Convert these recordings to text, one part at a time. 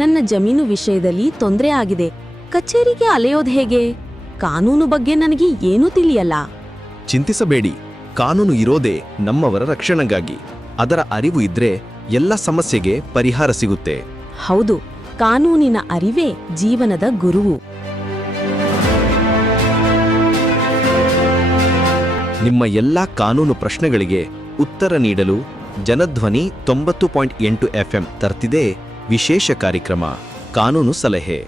ನನ್ನ ಜಮೀನು ವಿಷಯದಲ್ಲಿ ತೊಂದರೆ ಆಗಿದೆ. ಕಚೇರಿಗೆ ಅಲೆಯೋದು ಹೇಗೆ? ಕಾನೂನು ಬಗ್ಗೆ ನನಗೆ ಏನೂ ತಿಳಿಯಲ್ಲ. ಚಿಂತಿಸಬೇಡಿ, ಕಾನೂನು ಇರೋದೇ ನಮ್ಮವರ ರಕ್ಷಣೆಗಾಗಿ. ಅದರ ಅರಿವು ಇದ್ರೆ ಎಲ್ಲ ಸಮಸ್ಯೆಗೆ ಪರಿಹಾರ ಸಿಗುತ್ತೆ. ಹೌದು, ಕಾನೂನಿನ ಅರಿವೇ ಜೀವನದ ಗುರುವು. ನಿಮ್ಮ ಎಲ್ಲಾ ಕಾನೂನು ಪ್ರಶ್ನೆಗಳಿಗೆ ಉತ್ತರ ನೀಡಲು ಜನಧ್ವನಿ 90.8 FM ತರ್ತಿದೆ ವಿಶೇಷ ಕಾರ್ಯಕ್ರಮ ಕಾನೂನು ಸಲಹೆ.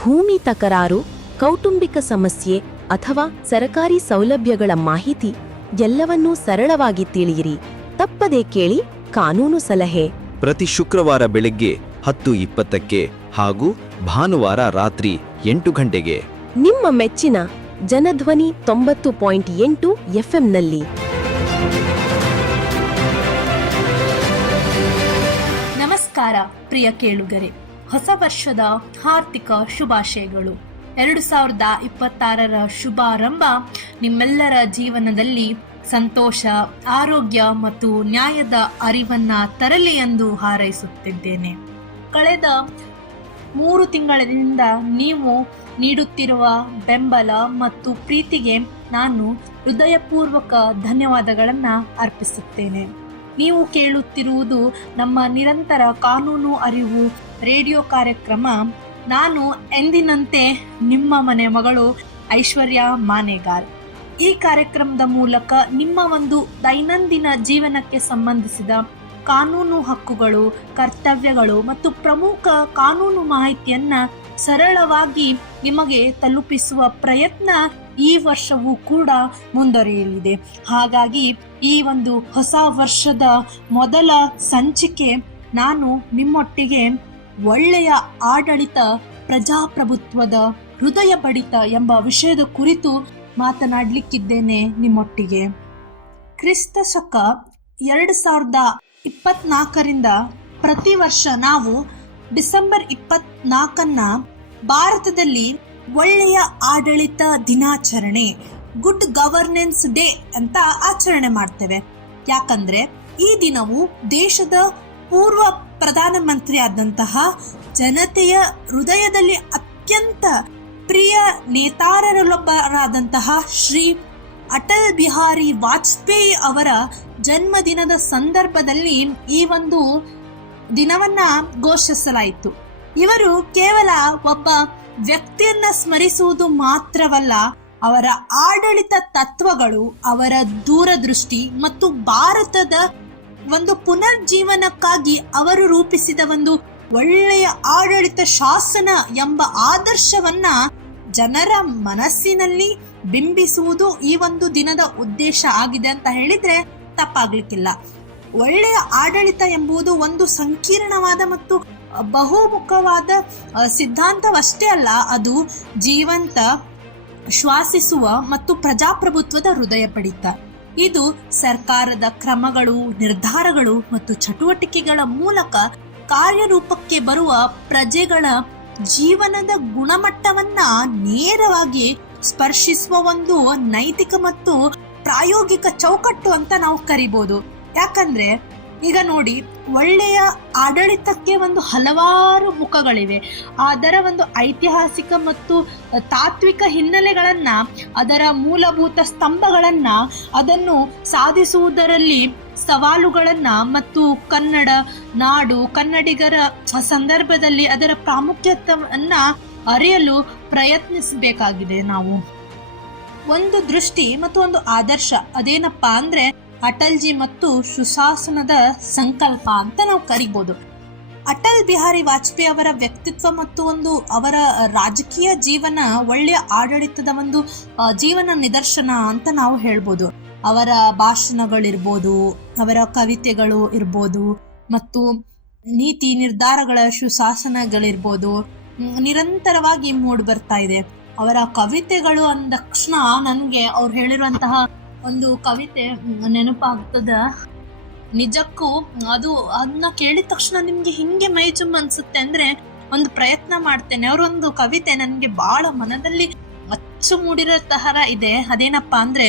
ಭೂಮಿ ತಕರಾರು, ಕೌಟುಂಬಿಕ ಸಮಸ್ಯೆ ಅಥವಾ ಸರಕಾರಿ ಸೌಲಭ್ಯಗಳ ಮಾಹಿತಿ ಎಲ್ಲವನ್ನೂ ಸರಳವಾಗಿ ತಿಳಿಯಿರಿ. ತಪ್ಪದೇ ಕೇಳಿ ಕಾನೂನು ಸಲಹೆ. ಪ್ರತಿ ಶುಕ್ರವಾರ ಬೆಳಗ್ಗೆ 10:20ಕ್ಕೆ ಹಾಗೂ ಭಾನುವಾರ ರಾತ್ರಿ 8 ಗಂಟೆಗೆ ನಿಮ್ಮ ಮೆಚ್ಚಿನ ಜನಧ್ವನಿ 90.8 FMನಲ್ಲಿ. ನಮಸ್ಕಾರ ಪ್ರಿಯ ಕೇಳುಗರೆ, ಹೊಸ ವರ್ಷದ ಹಾರ್ದಿಕ ಶುಭಾಶಯಗಳು. 2026ರ ಶುಭಾರಂಭ ನಿಮ್ಮೆಲ್ಲರ ಜೀವನದಲ್ಲಿ ಸಂತೋಷ, ಆರೋಗ್ಯ ಮತ್ತು ನ್ಯಾಯದ ಅರಿವನ್ನ ತರಲಿ ಎಂದು ಹಾರೈಸುತ್ತಿದ್ದೇನೆ. ಕಳೆದ 3 ತಿಂಗಳಿಂದ ನೀವು ನೀಡುತ್ತಿರುವ ಬೆಂಬಲ ಮತ್ತು ಪ್ರೀತಿಗೆ ನಾನು ಹೃದಯಪೂರ್ವಕ ಧನ್ಯವಾದಗಳನ್ನು ಅರ್ಪಿಸುತ್ತೇನೆ. ನೀವು ಕೇಳುತ್ತಿರುವುದು ನಮ್ಮ ನಿರಂತರ ಕಾನೂನು ಅರಿವು ರೇಡಿಯೋ ಕಾರ್ಯಕ್ರಮ. ನಾನು ಎಂದಿನಂತೆ ನಿಮ್ಮ ಮನೆ ಮಗಳು ಐಶ್ವರ್ಯ ಮಾನೇಗಾರ್. ಈ ಕಾರ್ಯಕ್ರಮದ ಮೂಲಕ ನಿಮ್ಮ ಒಂದು ದೈನಂದಿನ ಜೀವನಕ್ಕೆ ಸಂಬಂಧಿಸಿದ ಕಾನೂನು ಹಕ್ಕುಗಳು, ಕರ್ತವ್ಯಗಳು ಮತ್ತು ಪ್ರಮುಖ ಕಾನೂನು ಮಾಹಿತಿಯನ್ನ ಸರಳವಾಗಿ ನಿಮಗೆ ತಲುಪಿಸುವ ಪ್ರಯತ್ನ ಈ ವರ್ಷವೂ ಕೂಡ ಮುಂದುವರಿಯಲಿದೆ. ಹಾಗಾಗಿ ಈ ಒಂದು ಹೊಸ ವರ್ಷದ ಮೊದಲ ಸಂಚಿಕೆ ನಾನು ನಿಮ್ಮೊಟ್ಟಿಗೆ ಒಳ್ಳೆಯ ಆಡಳಿತ, ಪ್ರಜಾಪ್ರಭುತ್ವದ ಹೃದಯ ಬಡಿತ ಎಂಬ ವಿಷಯದ ಕುರಿತು ಮಾತನಾಡಲಿಕ್ಕಿದ್ದೇನೆ ನಿಮ್ಮೊಟ್ಟಿಗೆ. ಕ್ರಿಸ್ತ ಶಕ 2024ರಿಂದ ಪ್ರತಿ ವರ್ಷ ನಾವು ಡಿಸೆಂಬರ್ 24 ಭಾರತದಲ್ಲಿ ಒಳ್ಳೆಯ ಆಡಳಿತ ದಿನಾಚರಣೆ, ಗುಡ್ ಗವರ್ನೆನ್ಸ್ ಡೇ ಅಂತ ಆಚರಣೆ ಮಾಡ್ತೇವೆ. ಯಾಕಂದ್ರೆ ಈ ದಿನವು ದೇಶದ ಪೂರ್ವ ಪ್ರಧಾನಮಂತ್ರಿ ಆದಂತಹ ಜನತೆಯ ಹೃದಯದಲ್ಲಿ ಅತ್ಯಂತ ಪ್ರಿಯ ನೇತಾರರೊಬ್ಬರಾದಂತಹ ಶ್ರೀ ಅಟಲ್ ಬಿಹಾರಿ ವಾಜಪೇಯಿ ಅವರ ಜನ್ಮದಿನದ ಸಂದರ್ಭದಲ್ಲಿ ಈ ಒಂದು ದಿನವನ್ನ ಘೋಷಿಸಲಾಯಿತು. ಇವರು ಕೇವಲ ಒಬ್ಬ ವ್ಯಕ್ತಿಯನ್ನ ಸ್ಮರಿಸುವುದು ಮಾತ್ರವಲ್ಲ, ಅವರ ಆಡಳಿತ ತತ್ವಗಳು, ಅವರ ದೂರದೃಷ್ಟಿ ಮತ್ತು ಭಾರತದ ಒಂದು ಪುನರ್ಜೀವನಕ್ಕಾಗಿ ಅವರು ರೂಪಿಸಿದ ಒಂದು ಒಳ್ಳೆಯ ಆಡಳಿತ ಶಾಸನ ಎಂಬ ಆದರ್ಶವನ್ನ ಜನರ ಮನಸ್ಸಿನಲ್ಲಿ ಬಿಂಬಿಸುವುದು ಈ ಒಂದು ದಿನದ ಉದ್ದೇಶ ಆಗಿದೆ ಅಂತ ಹೇಳಿದ್ರೆ ತಪ್ಪಾಗ್ಲಿಕ್ಕಿಲ್ಲ. ಒಳ್ಳೆಯ ಆಡಳಿತ ಎಂಬುದು ಒಂದು ಸಂಕೀರ್ಣವಾದ ಮತ್ತು ಬಹುಮುಖವಾದ ಸಿದ್ಧಾಂತವಷ್ಟೇ ಅಲ್ಲ, ಅದು ಜೀವಂತ, ಶ್ವಾಸಿಸುವ ಮತ್ತು ಪ್ರಜಾಪ್ರಭುತ್ವದ ಹೃದಯ ಬಡಿತ. ಇದು ಸರ್ಕಾರದ ಕ್ರಮಗಳು, ನಿರ್ಧಾರಗಳು ಮತ್ತು ಚಟುವಟಿಕೆಗಳ ಮೂಲಕ ಕಾರ್ಯರೂಪಕ್ಕೆ ಬರುವ ಪ್ರಜೆಗಳ ಜೀವನದ ಗುಣಮಟ್ಟವನ್ನ ನೇರವಾಗಿ ಸ್ಪರ್ಶಿಸುವ ಒಂದು ನೈತಿಕ ಮತ್ತು ಪ್ರಾಯೋಗಿಕ ಚೌಕಟ್ಟು ಅಂತ ನಾವು ಕರಿಬಹುದು. ಯಾಕಂದ್ರೆ ಈಗ ನೋಡಿ, ಒಳ್ಳೆಯ ಆಡಳಿತಕ್ಕೆ ಒಂದು ಹಲವಾರು ಮುಖಗಳಿವೆ. ಅದರ ಒಂದು ಐತಿಹಾಸಿಕ ಮತ್ತು ತಾತ್ವಿಕ ಹಿನ್ನೆಲೆಗಳನ್ನ, ಅದರ ಮೂಲಭೂತ ಸ್ತಂಭಗಳನ್ನ, ಅದನ್ನು ಸಾಧಿಸುವುದರಲ್ಲಿ ಸವಾಲುಗಳನ್ನ ಮತ್ತು ಕನ್ನಡ ನಾಡು, ಕನ್ನಡಿಗರ ಸಂದರ್ಭದಲ್ಲಿ ಅದರ ಪ್ರಾಮುಖ್ಯತೆಯನ್ನ ಅರಿಯಲು ಪ್ರಯತ್ನಿಸಬೇಕಾಗಿದೆ. ನಾವು ಒಂದು ದೃಷ್ಟಿ ಮತ್ತು ಒಂದು ಆದರ್ಶ, ಅದೇನಪ್ಪಾ ಅಂದ್ರೆ ಅಟಲ್ಜಿ ಮತ್ತು ಸುಶಾಸನದ ಸಂಕಲ್ಪ ಅಂತ ನಾವು ಕರಿಬಹುದು. ಅಟಲ್ ಬಿಹಾರಿ ವಾಜಪೇಯಿ ಅವರ ವ್ಯಕ್ತಿತ್ವ ಮತ್ತು ಒಂದು ಅವರ ರಾಜಕೀಯ ಜೀವನ ಒಳ್ಳೆಯ ಆಡಳಿತದ ಒಂದು ಜೀವನ ನಿದರ್ಶನ ಅಂತ ನಾವು ಹೇಳ್ಬೋದು. ಅವರ ಭಾಷಣಗಳಿರ್ಬೋದು, ಅವರ ಕವಿತೆಗಳು ಇರ್ಬೋದು ಮತ್ತು ನೀತಿ ನಿರ್ಧಾರಗಳ ಸುಶಾಸನಗಳಿರ್ಬೋದು ನಿರಂತರವಾಗಿ ಮೂಡಿ ಬರ್ತಾ ಇದೆ. ಅವರ ಕವಿತೆಗಳು ಅಂದ ತಕ್ಷಣ ನನಗೆ ಅವ್ರು ಹೇಳಿರುವಂತಹ ಒಂದು ಕವಿತೆ ನೆನಪಾಗ್ತದ. ನಿಜಕ್ಕೂ ಅದನ್ನ ಕೇಳಿದ ತಕ್ಷಣ ನಿಮ್ಗೆ ಹಿಂಗೆ ಮೈ ಜುಮ್ ಅನ್ಸುತ್ತೆ. ಅಂದ್ರೆ ಒಂದು ಪ್ರಯತ್ನ ಮಾಡ್ತೇನೆ. ಅವರೊಂದು ಕವಿತೆ ನನಗೆ ಬಹಳ ಮನದಲ್ಲಿ ಅಚ್ಚು ಮೂಡಿರೋ ತರಹ ಇದೆ. ಅದೇನಪ್ಪಾ ಅಂದ್ರೆ,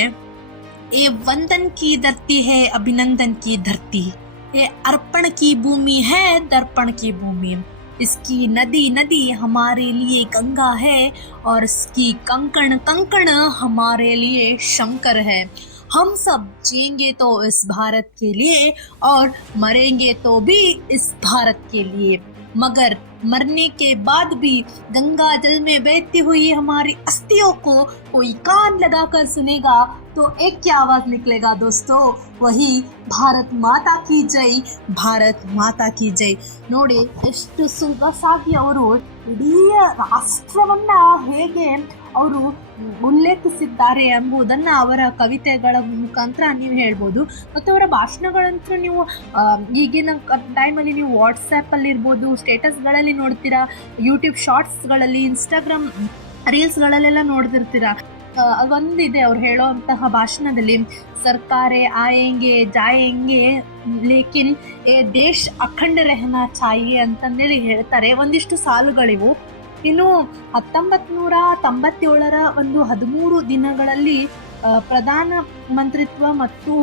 ए वंदन की धरती है अभिनंदन की धरती, ये अर्पण की भूमि है दर्पण की भूमि, इसकी नदी नदी हमारे लिए गंगा है और इसकी कंकण कंकण हमारे लिए शंकर है। हम सब जिएंगे तो इस भारत के लिए और मरेंगे तो भी इस भारत के लिए, मगर मरने के बाद भी गंगा जल में बहती हुई हमारी अस्थियों को कोई कान लगाकर सुनेगा तो एक क्या आवाज निकलेगा दोस्तों, वही ಭಾರತ್ ಮಾತಾ ಕಿ ಜೈ, ಭಾರತ್ ಮಾತಾ ಕಿ ಜೈ. ನೋಡಿ ಎಷ್ಟು ಸೊಗಸಾಗಿ ಅವರು ಇಡೀ ರಾಷ್ಟ್ರವನ್ನ ಹೇಗೆ ಅವರು ಉಲ್ಲೇಖಿಸಿದ್ದಾರೆ ಎಂಬುದನ್ನ ಅವರ ಕವಿತೆಗಳ ಮುಖಾಂತರ ನೀವು ಹೇಳ್ಬೋದು. ಮತ್ತು ಅವರ ಭಾಷಣಗಳಂತೂ ನೀವು ಈಗಿನ ಟೈಮಲ್ಲಿ ನೀವು ವಾಟ್ಸ್ಆ್ಯಪಲ್ಲಿ ಇರ್ಬೋದು, ಸ್ಟೇಟಸ್ಗಳಲ್ಲಿ ನೋಡ್ತೀರಾ, ಯೂಟ್ಯೂಬ್ ಶಾರ್ಟ್ಸ್ಗಳಲ್ಲಿ, ಇನ್ಸ್ಟಾಗ್ರಾಮ್ ರೀಲ್ಸ್ಗಳಲ್ಲೆಲ್ಲ ನೋಡ್ತಿರ್ತೀರಾ. ಒಂದಿದೆ ಅವ್ರು ಹೇಳೋವಂತಹ ಭಾಷಣದಲ್ಲಿ, ಸರ್ಕಾರೆ ಆಯೆಂಗೆ ಜಾಯೆಂಗೆ ಲೇಕಿನ್ ಏ ದೇಶ್ ಅಖಂಡ ರೆಹನಾ ಚಾಹಿಯೆ ಅಂತಂದೇಳಿ ಹೇಳ್ತಾರೆ. ಒಂದಿಷ್ಟು ಸಾಲುಗಳಿವು. ಇನ್ನು 1997ರ ಒಂದು 13 ದಿನಗಳಲ್ಲಿ ಪ್ರಧಾನ ಮಂತ್ರಿತ್ವ ಮತ್ತು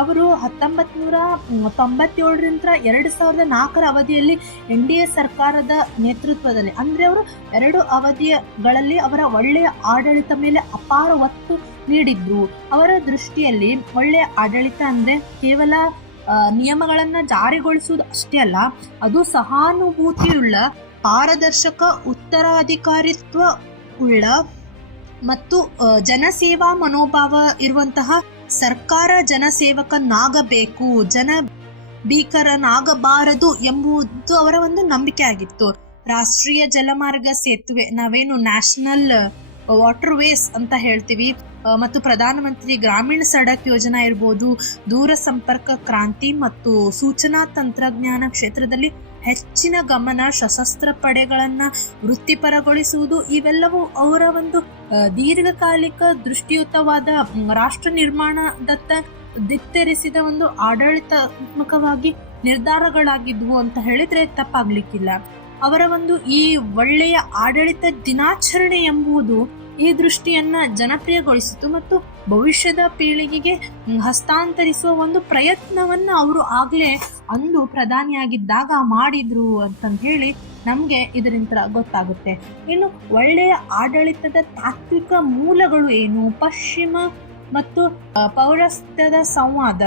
ಅವರು 1997ರಿಂದ 2004ರ ಅವಧಿಯಲ್ಲಿ NDA ಸರ್ಕಾರದ ನೇತೃತ್ವದಲ್ಲಿ, ಅಂದರೆ ಅವರು 2 ಅವಧಿಗಳಲ್ಲಿ ಅವರ ಒಳ್ಳೆಯ ಆಡಳಿತ ಮೇಲೆ ಅಪಾರ ಒತ್ತು ನೀಡಿದ್ರು. ಅವರ ದೃಷ್ಟಿಯಲ್ಲಿ ಒಳ್ಳೆಯ ಆಡಳಿತ ಅಂದರೆ ಕೇವಲ ನಿಯಮಗಳನ್ನು ಜಾರಿಗೊಳಿಸುವುದು ಅಷ್ಟೇ ಅಲ್ಲ, ಅದು ಸಹಾನುಭೂತಿಯುಳ್ಳ, ಪಾರದರ್ಶಕ, ಉತ್ತರಾಧಿಕಾರಿತ್ವ ಉಳ್ಳ ಮತ್ತು ಜನಸೇವಾ ಮನೋಭಾವ ಇರುವಂತಹ ಸರ್ಕಾರ ಜನಸೇವಕನಾಗಬೇಕು, ಜನ ಭೀಕರನಾಗಬಾರದು ಎಂಬುದು ಅವರ ಒಂದು ನಂಬಿಕೆ ಆಗಿತ್ತು. ರಾಷ್ಟ್ರೀಯ ಜಲಮಾರ್ಗ ಸೇತುವೆ, ನಾವೇನು ನ್ಯಾಷನಲ್ ವಾಟರ್ ವೇಸ್ ಅಂತ ಹೇಳ್ತೀವಿ, ಮತ್ತು ಪ್ರಧಾನಮಂತ್ರಿ ಗ್ರಾಮೀಣ ಸಡಕ್ ಯೋಜನಾ ಇರ್ಬೋದು, ದೂರ ಸಂಪರ್ಕ ಕ್ರಾಂತಿ ಮತ್ತು ಸೂಚನಾ ತಂತ್ರಜ್ಞಾನ ಕ್ಷೇತ್ರದಲ್ಲಿ ಹೆಚ್ಚಿನ ಗಮನ, ಸಶಸ್ತ್ರ ಪಡೆಗಳನ್ನು ವೃತ್ತಿಪರಗೊಳಿಸುವುದು, ಇವೆಲ್ಲವೂ ಅವರ ಒಂದು ದೀರ್ಘಕಾಲಿಕ ದೃಷ್ಟಿಯುತವಾದ ರಾಷ್ಟ್ರ ನಿರ್ಮಾಣದತ್ತ ದಿಕ್ತರಿಸಿದ ಒಂದು ಆಡಳಿತಾತ್ಮಕವಾಗಿ ನಿರ್ಧಾರಗಳಾಗಿದ್ವು ಅಂತ ಹೇಳಿದ್ರೆ ತಪ್ಪಾಗ್ಲಿಕ್ಕಿಲ್ಲ. ಅವರ ಒಂದು ಈ ಒಳ್ಳೆಯ ಆಡಳಿತ ದಿನಾಚರಣೆ ಎಂಬುದು ಈ ದೃಷ್ಟಿಯನ್ನ ಜನಪ್ರಿಯಗೊಳಿಸಿತು ಮತ್ತು ಭವಿಷ್ಯದ ಪೀಳಿಗೆಗೆ ಹಸ್ತಾಂತರಿಸುವ ಒಂದು ಪ್ರಯತ್ನವನ್ನ ಅವರು ಆಗ್ಲೇ ಅಂದು ಪ್ರಧಾನಿಯಾಗಿದ್ದಾಗ ಮಾಡಿದ್ರು ಅಂತಂದು ಹೇಳಿ ನಮಗೆ ಇದರಿಂದ ಗೊತ್ತಾಗುತ್ತೆ. ಇನ್ನು ಒಳ್ಳೆಯ ಆಡಳಿತದ ತಾತ್ವಿಕ ಮೂಲಗಳು ಏನು? ಪಶ್ಚಿಮ ಮತ್ತು ಪೌರಸ್ತ್ಯದ ಸಂವಾದ.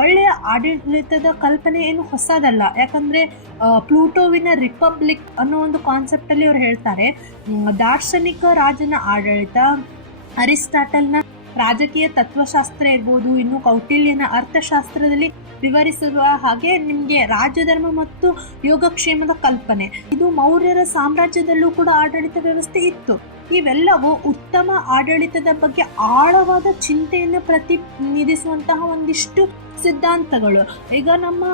ಒಳ್ಳೆಯ ಆಡಳಿತದ ಕಲ್ಪನೆ ಏನು ಹೊಸದಲ್ಲ, ಯಾಕಂದ್ರೆ ಪ್ಲೂಟೋವಿನ ರಿಪಬ್ಲಿಕ್ ಅನ್ನೋ ಒಂದು ಕಾನ್ಸೆಪ್ಟಲ್ಲಿ ಅವ್ರು ಹೇಳ್ತಾರೆ, ದಾರ್ಶನಿಕ ರಾಜನ ಆಡಳಿತ, ಅರಿಸ್ಟಾಟಲ್ನ ರಾಜಕೀಯ ತತ್ವಶಾಸ್ತ್ರ ಇರ್ಬೋದು, ಇನ್ನು ಕೌಟಿಲ್ಯನ ಅರ್ಥಶಾಸ್ತ್ರದಲ್ಲಿ ವಿವರಿಸುವ ಹಾಗೆ ನಿಮಗೆ ರಾಜಧರ್ಮ ಮತ್ತು ಯೋಗಕ್ಷೇಮದ ಕಲ್ಪನೆ. ಇದು ಮೌರ್ಯರ ಸಾಮ್ರಾಜ್ಯದಲ್ಲೂ ಕೂಡ ಆಡಳಿತ ವ್ಯವಸ್ಥೆ ಇತ್ತು. ಇವೆಲ್ಲವೂ ಉತ್ತಮ ಆಡಳಿತದ ಬಗ್ಗೆ ಆಳವಾದ ಚಿಂತೆಯನ್ನು ಪ್ರತಿನಿಧಿಸುವಂತಹ ಒಂದಿಷ್ಟು ಸಿದ್ಧಾಂತಗಳು. ಈಗ ನಮ್ಮ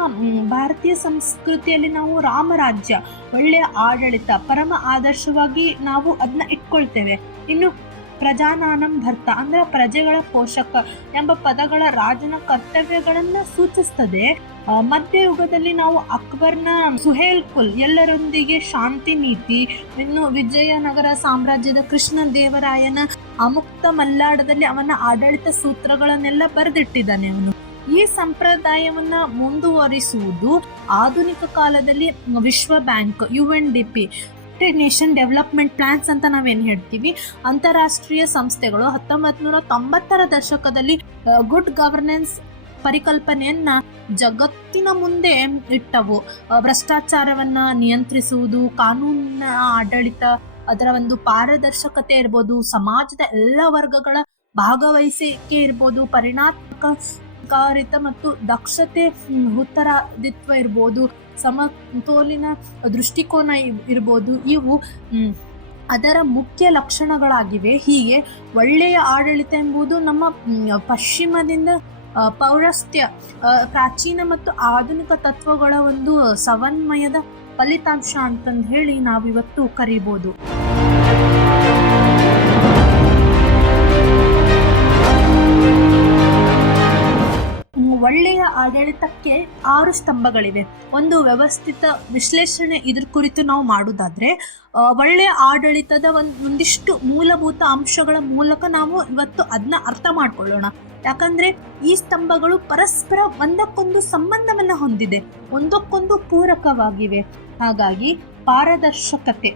ಭಾರತೀಯ ಸಂಸ್ಕೃತಿಯಲ್ಲಿ ನಾವು ರಾಮರಾಜ್ಯ, ಒಳ್ಳೆಯ ಆಡಳಿತ ಪರಮ ಆದರ್ಶವಾಗಿ ನಾವು ಅದನ್ನ ಇಟ್ಕೊಳ್ತೇವೆ. ಇನ್ನು ಪ್ರಜಾನಾನಂ ಭರ್ತ ಅಂದ್ರೆ ಪ್ರಜೆಗಳ ಪೋಷಕ ಎಂಬ ಪದಗಳ ರಾಜನ ಕರ್ತವ್ಯಗಳನ್ನ ಸೂಚಿಸ್ತದೆ. ಮಧ್ಯಯುಗದಲ್ಲಿ ನಾವು ಅಕ್ಬರ್ನ ಸುಹೇಲ್ ಕುಲ್, ಎಲ್ಲರೊಂದಿಗೆ ಶಾಂತಿ ನೀತಿ, ಇನ್ನು ವಿಜಯನಗರ ಸಾಮ್ರಾಜ್ಯದ ಕೃಷ್ಣ ದೇವರಾಯನ ಅಮುಕ್ತ ಮಲ್ಲಾಡದಲ್ಲಿ ಅವನ ಆಡಳಿತ ಸೂತ್ರಗಳನ್ನೆಲ್ಲ ಬರೆದಿಟ್ಟಿದ್ದಾನೆ ಅವನು. ಈ ಸಂಪ್ರದಾಯವನ್ನ ಮುಂದುವರಿಸುವುದು ಆಧುನಿಕ ಕಾಲದಲ್ಲಿ ವಿಶ್ವ bank, UNDP, nation development plans ಅಂತ ನಾವೇನು ಹೇಳ್ತೀವಿ, ಅಂತಾರಾಷ್ಟ್ರೀಯ ಸಂಸ್ಥೆಗಳು 1990ರ ದಶಕದಲ್ಲಿ ಗುಡ್ ಗವರ್ನೆನ್ಸ್ ಪರಿಕಲ್ಪನೆಯನ್ನ ಜಗತ್ತಿನ ಮುಂದೆ ಇಟ್ಟವು. ಭ್ರಷ್ಟಾಚಾರವನ್ನ ನಿಯಂತ್ರಿಸುವುದು, ಕಾನೂನಿನ ಆಡಳಿತ, ಅದರ ಒಂದು ಪಾರದರ್ಶಕತೆ ಇರ್ಬೋದು, ಸಮಾಜದ ಎಲ್ಲ ವರ್ಗಗಳ ಭಾಗವಹಿಸಿಕೆ ಇರ್ಬೋದು, ಪರಿಣಾಮಕಾರಿತ ಮತ್ತು ದಕ್ಷತೆ, ಉತ್ತರಾದಿತ್ವ ಇರ್ಬೋದು, ಸಮತೋಲಿನ ದೃಷ್ಟಿಕೋನ ಇರ್ಬೋದು, ಇವು ಅದರ ಮುಖ್ಯ ಲಕ್ಷಣಗಳಾಗಿವೆ. ಹೀಗೆ ಒಳ್ಳೆಯ ಆಡಳಿತ ಎಂಬುದು ನಮ್ಮ ಪಶ್ಚಿಮದಿಂದ ಪೌರಸ್ತ್ಯ, ಪ್ರಾಚೀನ ಮತ್ತು ಆಧುನಿಕ ತತ್ವಗಳ ಒಂದು ಸಮನ್ವಯದ ಫಲಿತಾಂಶ ಅಂತಂದು ಹೇಳಿ ನಾವಿವತ್ತು ಕರೀಬೋದು. ಒಳ್ಳೆಯ ಆಡಳಿತಕ್ಕೆ 6 ಸ್ತಂಭಗಳಿವೆ. ಒಂದು ವ್ಯವಸ್ಥಿತ ವಿಶ್ಲೇಷಣೆ ಇದ್ರ ಕುರಿತು ನಾವು ಮಾಡುವುದಾದ್ರೆ, ಒಳ್ಳೆಯ ಆಡಳಿತದ ಒಂದಿಷ್ಟು ಮೂಲಭೂತ ಅಂಶಗಳ ಮೂಲಕ ನಾವು ಇವತ್ತು ಅದನ್ನ ಅರ್ಥ ಮಾಡ್ಕೊಳ್ಳೋಣ. ಯಾಕಂದ್ರೆ ಈ ಸ್ತಂಭಗಳು ಪರಸ್ಪರ ಒಂದಕ್ಕೊಂದು ಸಂಬಂಧವನ್ನ ಹೊಂದಿದೆ, ಒಂದಕ್ಕೊಂದು ಪೂರಕವಾಗಿವೆ. ಹಾಗಾಗಿ ಪಾರದರ್ಶಕತೆ,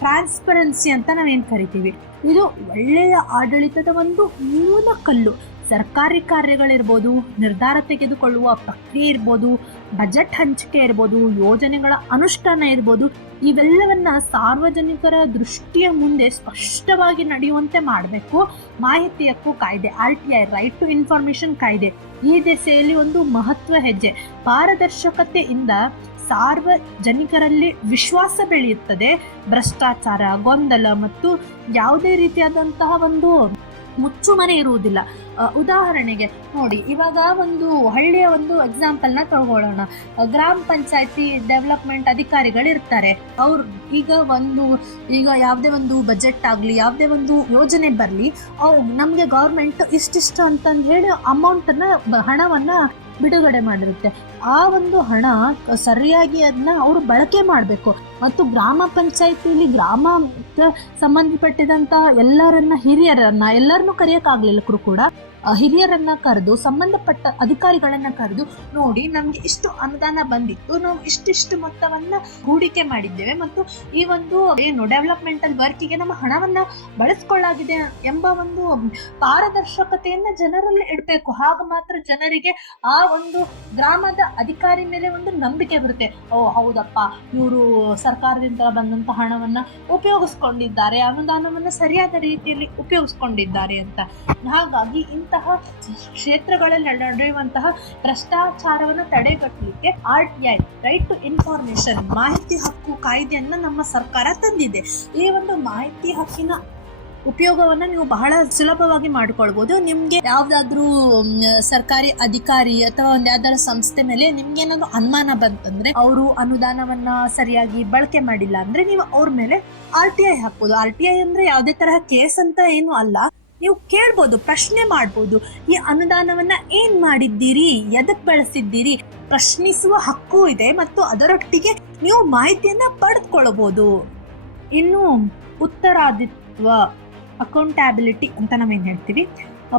ಟ್ರಾನ್ಸ್ಪರೆನ್ಸಿ ಅಂತ ನಾವೇನು ಕರಿತೀವಿ, ಇದು ಒಳ್ಳೆಯ ಆಡಳಿತದ ಒಂದು ಮೂಲ ಕಲ್ಲು. ಸರ್ಕಾರಿ ಕಾರ್ಯಗಳಿರ್ಬೋದು, ನಿರ್ಧಾರ ತೆಗೆದುಕೊಳ್ಳುವ ಪ್ರಕ್ರಿಯೆ ಇರ್ಬೋದು, ಬಜೆಟ್ ಹಂಚಿಕೆ ಇರ್ಬೋದು, ಯೋಜನೆಗಳ ಅನುಷ್ಠಾನ ಇರ್ಬೋದು, ಇವೆಲ್ಲವನ್ನ ಸಾರ್ವಜನಿಕರ ದೃಷ್ಟಿಯ ಮುಂದೆ ಸ್ಪಷ್ಟವಾಗಿ ನಡೆಯುವಂತೆ ಮಾಡಬೇಕು. ಮಾಹಿತಿ ಹಕ್ಕು ಕಾಯ್ದೆ, RTI, ರೈಟ್ ಟು ಇನ್ಫಾರ್ಮೇಶನ್ ಕಾಯ್ದೆ, ಈ ದಿಸೆಯಲ್ಲಿ ಒಂದು ಮಹತ್ವ ಹೆಜ್ಜೆ. ಪಾರದರ್ಶಕತೆಯಿಂದ ಸಾರ್ವಜನಿಕರಲ್ಲಿ ವಿಶ್ವಾಸ ಬೆಳೆಯುತ್ತದೆ. ಭ್ರಷ್ಟಾಚಾರ, ಗೊಂದಲ ಮತ್ತು ಯಾವುದೇ ರೀತಿಯಾದಂತಹ ಒಂದು ಮುಚ್ಚುಮರೆ ಇರುವುದಿಲ್ಲ. ಉದಾಹರಣೆಗೆ ನೋಡಿ, ಇವಾಗ ಒಂದು ಹಳ್ಳಿಯ ಒಂದು ಎಕ್ಸಾಂಪಲ್ನ ತಗೊಳ್ಳೋಣ. ಗ್ರಾಮ ಪಂಚಾಯತಿ ಡೆವಲಪ್ಮೆಂಟ್ ಅಧಿಕಾರಿಗಳಿರ್ತಾರೆ. ಅವ್ರು ಈಗ ಯಾವುದೇ ಒಂದು ಬಜೆಟ್ ಆಗಲಿ, ಯಾವುದೇ ಒಂದು ಯೋಜನೆ ಬರಲಿ, ಅವ್ರು ನಮಗೆ ಗೌರ್ಮೆಂಟ್ ಇಷ್ಟಿಷ್ಟು ಅಂತಂದು ಹೇಳಿ ಹಣವನ್ನು ಬಿಡುಗಡೆ ಮಾಡಿರುತ್ತೆ. ಆ ಒಂದು ಹಣ ಸರಿಯಾಗಿ ಅದನ್ನ ಅವರು ಬಳಕೆ ಮಾಡಬೇಕು. ಮತ್ತು ಗ್ರಾಮ ಪಂಚಾಯತಿಯಲ್ಲಿ ಗ್ರಾಮಕ್ಕೆ ಸಂಬಂಧಪಟ್ಟಿದಂಥ ಎಲ್ಲರನ್ನೂ ಕರೆಯೋಕ್ಕಾಗಲಿಲ್ಲ ಕೂಡ ಹಿರಿಯರನ್ನ ಕರೆದು, ಸಂಬಂಧಪಟ್ಟ ಅಧಿಕಾರಿಗಳನ್ನ ಕರೆದು, ನೋಡಿ ನಮ್ಗೆ ಇಷ್ಟು ಅನುದಾನ ಬಂದಿತ್ತು, ನಾವು ಇಷ್ಟಿಷ್ಟು ಮೊತ್ತವನ್ನ ಹೂಡಿಕೆ ಮಾಡಿದ್ದೇವೆ ಮತ್ತು ಈ ಒಂದು ಡೆವಲಪ್ಮೆಂಟಲ್ ವರ್ಕಿಗೆ ನಮ್ಮ ಹಣವನ್ನ ಬಳಸ್ಕೊಳ್ಳಾಗಿದೆ ಎಂಬ ಒಂದು ಪಾರದರ್ಶಕತೆಯನ್ನ ಜನರಲ್ಲಿ ಇಡಬೇಕು. ಆಗ ಮಾತ್ರ ಜನರಿಗೆ ಆ ಒಂದು ಗ್ರಾಮದ ಅಧಿಕಾರಿ ಮೇಲೆ ಒಂದು ನಂಬಿಕೆ ಬರುತ್ತೆ. ಓ ಹೌದಪ್ಪ, ಇವರು ಸರ್ಕಾರದಿಂದ ಬಂದಂತ ಹಣವನ್ನ ಉಪಯೋಗಿಸ್ಕೊಂಡಿದ್ದಾರೆ, ಅನುದಾನವನ್ನ ಸರಿಯಾದ ರೀತಿಯಲ್ಲಿ ಉಪಯೋಗಿಸ್ಕೊಂಡಿದ್ದಾರೆ ಅಂತ. ಹಾಗಾಗಿ ಇಂತಹ ಕ್ಷೇತ್ರಗಳಲ್ಲಿ ನಡೆಯುವಂತಹ ಭ್ರಷ್ಟಾಚಾರವನ್ನು ತಡೆಗಟ್ಟಲಿಕ್ಕೆ RTI, ರೈಟ್ ಟು ಇನ್ಫಾರ್ಮೇಶನ್, ಮಾಹಿತಿ ಹಕ್ಕು ಕಾಯ್ದೆಯನ್ನ ನಮ್ಮ ಸರ್ಕಾರ ತಂದಿದೆ. ಈ ಒಂದು ಮಾಹಿತಿ ಹಕ್ಕಿನ ಉಪಯೋಗವನ್ನು ನೀವು ಬಹಳ ಸುಲಭವಾಗಿ ಮಾಡಿಕೊಳ್ಬೋದು. ನಿಮಗೆ ಯಾವುದಾದ್ರೂ ಸರ್ಕಾರಿ ಅಧಿಕಾರಿ ಅಥವಾ ಒಂದು ಯಾವ್ದಾದ್ರು ಸಂಸ್ಥೆ ಮೇಲೆ ನಿಮ್ಗೇನಾದ್ರು ಅನುಮಾನ ಬಂತಂದ್ರೆ, ಅವರು ಅನುದಾನವನ್ನ ಸರಿಯಾಗಿ ಬಳಕೆ ಮಾಡಿಲ್ಲ ಅಂದ್ರೆ ನೀವು ಅವ್ರ ಮೇಲೆ RTI ಹಾಕ್ಬೋದು. RTI ಅಂದ್ರೆ ಯಾವುದೇ ತರಹ ಕೇಸ್ ಅಂತ ಏನು ಅಲ್ಲ. ನೀವು ಕೇಳ್ಬೋದು, ಪ್ರಶ್ನೆ ಮಾಡ್ಬೋದು, ಈ ಅನುದಾನವನ್ನ ಏನ್ ಮಾಡಿದ್ದೀರಿ, ಎದಕ್ ಬಳಸಿದ್ದೀರಿ, ಪ್ರಶ್ನಿಸುವ ಹಕ್ಕು ಇದೆ ಮತ್ತು ಅದರೊಟ್ಟಿಗೆ ನೀವು ಮಾಹಿತಿಯನ್ನ ಪಡೆದುಕೊಳ್ಳಬಹುದು. ಇನ್ನು ಉತ್ತರಾದಿತ್ವ, ಅಕೌಂಟಬಿಲಿಟಿ ಅಂತ ನಾವೇನು ಹೇಳ್ತೀವಿ,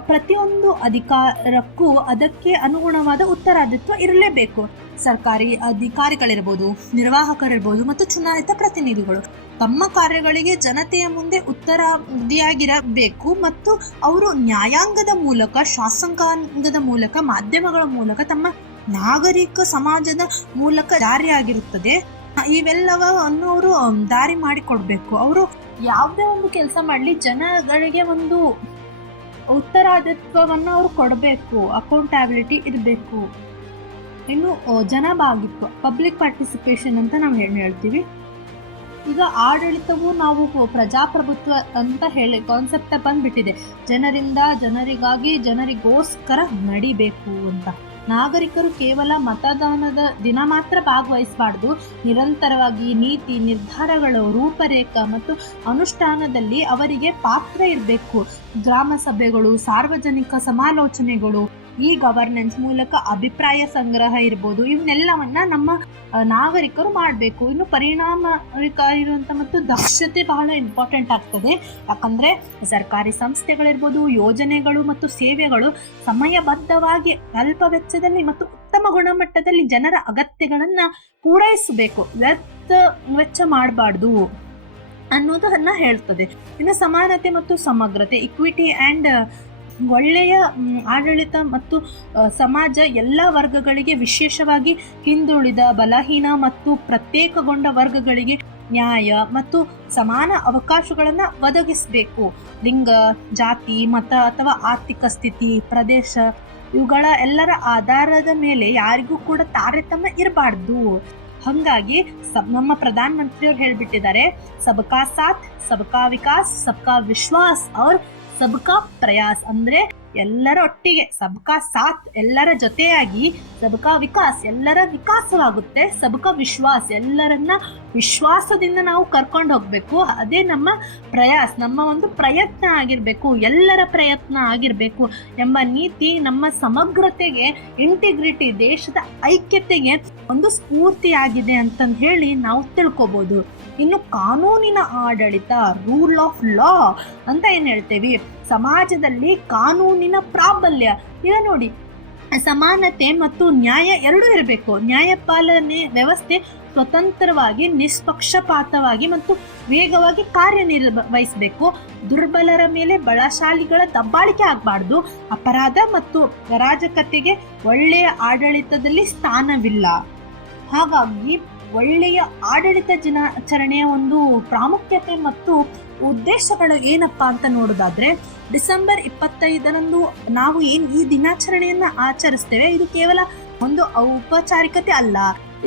ಪ್ರತಿಯೊಂದು ಅಧಿಕಾರಕ್ಕೂ ಅದಕ್ಕೆ ಅನುಗುಣವಾದ ಉತ್ತರಾದಿತ್ವ ಇರಲೇಬೇಕು. ಸರ್ಕಾರಿ ಅಧಿಕಾರಿಗಳಿರ್ಬೋದು, ನಿರ್ವಾಹಕರಿರ್ಬೋದು ಮತ್ತು ಚುನಾಯಿತ ಪ್ರತಿನಿಧಿಗಳು ತಮ್ಮ ಕಾರ್ಯಗಳಿಗೆ ಜನತೆಯ ಮುಂದೆ ಉತ್ತರಾದಿಯಾಗಿರಬೇಕು ಮತ್ತು ಅವರು ನ್ಯಾಯಾಂಗದ ಮೂಲಕ, ಶಾಸಕಾಂಗದ ಮೂಲಕ, ಮಾಧ್ಯಮಗಳ ಮೂಲಕ, ತಮ್ಮ ನಾಗರಿಕ ಸಮಾಜದ ಮೂಲಕ ಜಾರಿಯಾಗಿರುತ್ತದೆ. ಇವೆಲ್ಲವನ್ನು ಅವರು ದಾರಿ ಮಾಡಿಕೊಡ್ಬೇಕು. ಅವರು ಯಾವುದೇ ಒಂದು ಕೆಲಸ ಮಾಡಲಿ ಜನಗಳಿಗೆ ಒಂದು ಉತ್ತರಾದಿತ್ವವನ್ನು ಅವರು ಕೊಡಬೇಕು, ಅಕೌಂಟಬಿಲಿಟಿ ಇರಬೇಕು. ಇನ್ನು ಜನಭಾಗಿತ್ವ, ಪಬ್ಲಿಕ್ ಪಾರ್ಟಿಸಿಪೇಷನ್ ಅಂತ ನಾವು ಹೇಳ್ತೀವಿ. ಈಗ ಆಡಳಿತವು ನಾವು ಪ್ರಜಾಪ್ರಭುತ್ವ ಅಂತ ಹೇಳಿ ಕಾನ್ಸೆಪ್ಟ್ ಬಂದ್ಬಿಟ್ಟಿದೆ. ಜನರಿಂದ, ಜನರಿಗಾಗಿ, ಜನರಿಗೋಸ್ಕರ ನಡಿಬೇಕು ಅಂತ. ನಾಗರಿಕರು ಕೇವಲ ಮತದಾನದ ದಿನ ಮಾತ್ರ ಭಾಗವಹಿಸಬಾರ್ದು, ನಿರಂತರವಾಗಿ ನೀತಿ ನಿರ್ಧಾರಗಳ ರೂಪರೇಖೆ ಮತ್ತು ಅನುಷ್ಠಾನದಲ್ಲಿ ಅವರಿಗೆ ಪಾತ್ರ ಇರಬೇಕು. ಗ್ರಾಮ ಸಭೆಗಳು, ಸಾರ್ವಜನಿಕ ಸಮಾಲೋಚನೆಗಳು, ಈ ಗವರ್ನೆನ್ಸ್ ಮೂಲಕ ಅಭಿಪ್ರಾಯ ಸಂಗ್ರಹ ಇರ್ಬೋದು, ಇವನ್ನೆಲ್ಲವನ್ನ ನಮ್ಮ ನಾಗರಿಕರು ಮಾಡಬೇಕು. ಇನ್ನು ಪರಿಣಾಮಕಾರಿ ಇರುವಂಥ ಮತ್ತು ದಕ್ಷತೆ ಬಹಳ ಇಂಪಾರ್ಟೆಂಟ್ ಆಗ್ತದೆ. ಯಾಕಂದರೆ ಸರ್ಕಾರಿ ಸಂಸ್ಥೆಗಳಿರ್ಬೋದು, ಯೋಜನೆಗಳು ಮತ್ತು ಸೇವೆಗಳು ಸಮಯಬದ್ಧವಾಗಿ, ಅಲ್ಪ ವೆಚ್ಚದಲ್ಲಿ ಮತ್ತು ಉತ್ತಮ ಗುಣಮಟ್ಟದಲ್ಲಿ ಜನರ ಅಗತ್ಯಗಳನ್ನು ಪೂರೈಸಬೇಕು, ವೆಚ್ಚ ಮಾಡಬಾರ್ದು ಅನ್ನೋದನ್ನ ಹೇಳ್ತದೆ. ಇನ್ನು ಸಮಾನತೆ ಮತ್ತು ಸಮಗ್ರತೆ, ಇಕ್ವಿಟಿ ಆ್ಯಂಡ್ ಒಳ್ಳೆಯ ಆಡಳಿತ ಮತ್ತು ಸಮಾಜ ಎಲ್ಲ ವರ್ಗಗಳಿಗೆ, ವಿಶೇಷವಾಗಿ ಹಿಂದುಳಿದ, ಬಲಹೀನ ಮತ್ತು ಪ್ರತ್ಯೇಕಗೊಂಡ ವರ್ಗಗಳಿಗೆ ನ್ಯಾಯ ಮತ್ತು ಸಮಾನ ಅವಕಾಶಗಳನ್ನು ಒದಗಿಸಬೇಕು. ಲಿಂಗ, ಜಾತಿ, ಮತ ಅಥವಾ ಆರ್ಥಿಕ ಸ್ಥಿತಿ, ಪ್ರದೇಶ ಇವುಗಳ ಎಲ್ಲರ ಆಧಾರದ ಮೇಲೆ ಯಾರಿಗೂ ಕೂಡ ತಾರತಮ್ಯ ಇರಬಾರ್ದು. ಹಾಗಾಗಿ ನಮ್ಮ ಪ್ರಧಾನ ಮಂತ್ರಿಯವರು ಹೇಳ್ಬಿಟ್ಟಿದ್ದಾರೆ, ಸಬ್ಕಾ ಸಾಥ್ ಸಬ್ಕಾ ವಿಕಾಸ್ ಸಬ್ಕಾ ವಿಶ್ವಾಸ್ और ಸಬ್ಕಾ ಪ್ರಯಾಸ್. ಅಂದ್ರೆ ಎಲ್ಲರ ಒಟ್ಟಿಗೆ, ಸಬ್ಕಾ ಸಾಥ್ ಎಲ್ಲರ ಜೊತೆಯಾಗಿ, ಸಬ್ಕಾ ವಿಕಾಸ್ ಎಲ್ಲರ ವಿಕಾಸವಾಗುತ್ತೆ, ಸಬ್ಕಾ ವಿಶ್ವಾಸ್ ಎಲ್ಲರನ್ನ ವಿಶ್ವಾಸದಿಂದ ನಾವು ಕರ್ಕೊಂಡು ಹೋಗ್ಬೇಕು. ಅದೇ ನಮ್ಮ ಪ್ರಯಾಸ್, ನಮ್ಮ ಒಂದು ಪ್ರಯತ್ನ ಆಗಿರ್ಬೇಕು, ಎಲ್ಲರ ಪ್ರಯತ್ನ ಆಗಿರ್ಬೇಕು ಎಂಬ ನೀತಿ ನಮ್ಮ ಸಮಗ್ರತೆಗೆ, ಇಂಟಿಗ್ರಿಟಿ, ದೇಶದ ಐಕ್ಯತೆಗೆ ಒಂದು ಸ್ಫೂರ್ತಿಯಾಗಿದೆ ಅಂತಂದು ಹೇಳಿ ನಾವು ತಿಳ್ಕೊಬೋದು. ಇನ್ನು ಕಾನೂನಿನ ಆಡಳಿತ, ರೂಲ್ ಆಫ್ ಲಾ ಅಂತ ಏನು ಹೇಳ್ತೇವೆ, ಸಮಾಜದಲ್ಲಿ ಕಾನೂನಿನ ಪ್ರಾಬಲ್ಯ. ಈಗ ನೋಡಿ, ಸಮಾನತೆ ಮತ್ತು ನ್ಯಾಯ ಎರಡೂ ಇರಬೇಕು. ನ್ಯಾಯಪಾಲನೆ ವ್ಯವಸ್ಥೆ ಸ್ವತಂತ್ರವಾಗಿ, ನಿಷ್ಪಕ್ಷಪಾತವಾಗಿ ಮತ್ತು ವೇಗವಾಗಿ ಕಾರ್ಯನಿರ್ವಹಿಸಬೇಕು. ದುರ್ಬಲರ ಮೇಲೆ ಬಲಶಾಲಿಗಳ ದಬ್ಬಾಳಿಕೆ ಆಗಬಾರ್ದು. ಅಪರಾಧ ಮತ್ತು ಅರಾಜಕತೆಗೆ ಒಳ್ಳೆಯ ಆಡಳಿತದಲ್ಲಿ ಸ್ಥಾನವಿಲ್ಲ. ಹಾಗಾಗಿ ಒಳ್ಳೆಯ ಆಡಳಿತ ದಿನಾಚರಣೆಯ ಒಂದು ಪ್ರಾಮುಖ್ಯತೆ ಮತ್ತು ಉದ್ದೇಶಗಳು ಏನಪ್ಪಾ ಅಂತ ನೋಡೋದಾದ್ರೆ, ಡಿಸೆಂಬರ್ 25ರಂದು ನಾವು ಈ ದಿನಾಚರಣೆಯನ್ನ ಆಚರಿಸ್ತೇವೆ. ಇದು ಕೇವಲ ಒಂದು ಔಪಚಾರಿಕತೆ ಅಲ್ಲ.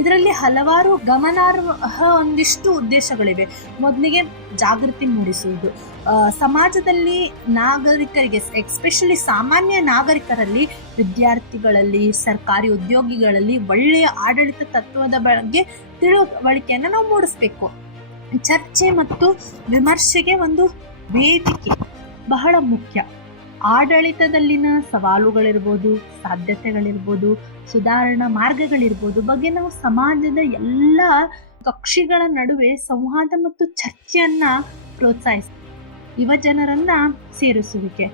ಇದರಲ್ಲಿ ಹಲವಾರು ಗಮನಾರ್ಹ ಒಂದಿಷ್ಟು ಉದ್ದೇಶಗಳಿವೆ. ಮೊದಲಿಗೆ ಜಾಗೃತಿ ಮೂಡಿಸುವುದು, ಸಮಾಜದಲ್ಲಿ ನಾಗರಿಕರಿಗೆ, ಎಸ್ಪೆಷಲಿ ಸಾಮಾನ್ಯ ನಾಗರಿಕರಲ್ಲಿ, ವಿದ್ಯಾರ್ಥಿಗಳಲ್ಲಿ, ಸರ್ಕಾರಿ ಉದ್ಯೋಗಿಗಳಲ್ಲಿ ಒಳ್ಳೆಯ ಆಡಳಿತ ತತ್ವದ ಬಗ್ಗೆ ತಿಳುವಳಿಕೆಯನ್ನು ನಾವು ಮೂಡಿಸ್ಬೇಕು. ಚರ್ಚೆ ಮತ್ತು ವಿಮರ್ಶೆಗೆ ಒಂದು ವೇದಿಕೆ ಬಹಳ ಮುಖ್ಯ. ಆಡಳಿತದಲ್ಲಿನ ಸವಾಲುಗಳಿರ್ಬೋದು, ಸಾಧ್ಯತೆಗಳಿರ್ಬೋದು, ಸುಧಾರಣಾ ಮಾರ್ಗಗಳಿರ್ಬೋದು ಬಗ್ಗೆ ನಾವು ಸಮಾಜದ ಎಲ್ಲ ಕಕ್ಷಿಗಳ ನಡುವೆ ಸಂವಾದ ಮತ್ತು ಚರ್ಚೆಯನ್ನ ಪ್ರೋತ್ಸಾಹಿಸ್ತೀವಿ. ಯುವಜನರನ್ನ ಸೇರಿಸುವಿಕೆ,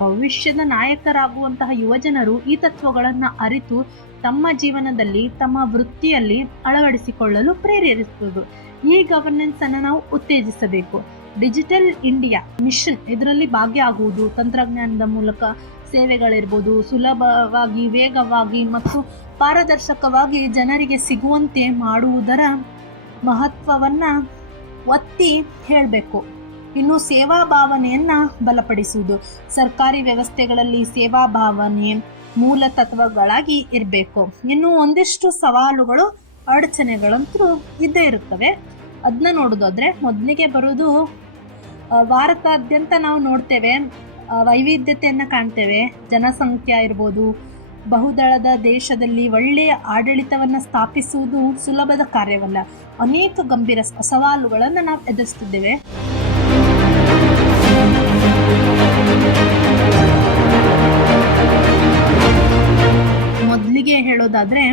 ಭವಿಷ್ಯದ ನಾಯಕರಾಗುವಂತಹ ಯುವಜನರು ಈ ತತ್ವಗಳನ್ನು ಅರಿತು ತಮ್ಮ ಜೀವನದಲ್ಲಿ, ತಮ್ಮ ವೃತ್ತಿಯಲ್ಲಿ ಅಳವಡಿಸಿಕೊಳ್ಳಲು ಪ್ರೇರೇಪಿಸುವುದು. ಈ ಗವರ್ನೆನ್ಸ್ ಅನ್ನು ನಾವು ಉತ್ತೇಜಿಸಬೇಕು. ಡಿಜಿಟಲ್ ಇಂಡಿಯಾ ಮಿಷನ್ ಇದರಲ್ಲಿ ಭಾಗಿಯಾಗುವುದು, ತಂತ್ರಜ್ಞಾನದ ಮೂಲಕ ಸೇವೆಗಳಿರ್ಬೋದು ಸುಲಭವಾಗಿ, ವೇಗವಾಗಿ ಮತ್ತು ಪಾರದರ್ಶಕವಾಗಿ ಜನರಿಗೆ ಸಿಗುವಂತೆ ಮಾಡುವುದರ ಮಹತ್ವವನ್ನು ಒತ್ತಿ ಹೇಳಬೇಕು. ಇನ್ನು ಸೇವಾ ಭಾವನೆಯನ್ನ ಬಲಪಡಿಸುವುದು, ಸರ್ಕಾರಿ ವ್ಯವಸ್ಥೆಗಳಲ್ಲಿ ಸೇವಾ ಭಾವನೆ ಮೂಲ ತತ್ವಗಳಾಗಿ ಇರಬೇಕು. ಇನ್ನು ಒಂದಿಷ್ಟು ಸವಾಲುಗಳು, ಅಡಚಣೆಗಳಂತೂ ಇದ್ದೇ ಇರುತ್ತವೆ. ಅದನ್ನ ನೋಡೋದಾದ್ರೆ, ಮೊದಲಿಗೆ ಬರೋದು ಭಾರತಾದ್ಯಂತ ನಾವು ನೋಡ್ತೇವೆ, ವೈವಿಧ್ಯತೆಯನ್ನು ಕಾಣ್ತೇವೆ. ಜನಸಂಖ್ಯೆ ಇರ್ಬೋದು, ಬಹುದಳದ ದೇಶದಲ್ಲಿ ಒಳ್ಳೆಯ ಆಡಳಿತವನ್ನು ಸ್ಥಾಪಿಸುವುದು ಸುಲಭದ ಕಾರ್ಯವಲ್ಲ. ಅನೇಕ ಗಂಭೀರ ಸವಾಲುಗಳನ್ನು ನಾವು ಎದುರಿಸ್ತಿದ್ದೇವೆ. ಮೊದಲಿಗೆ ಹೇಳೋದಾದ್ರೆ,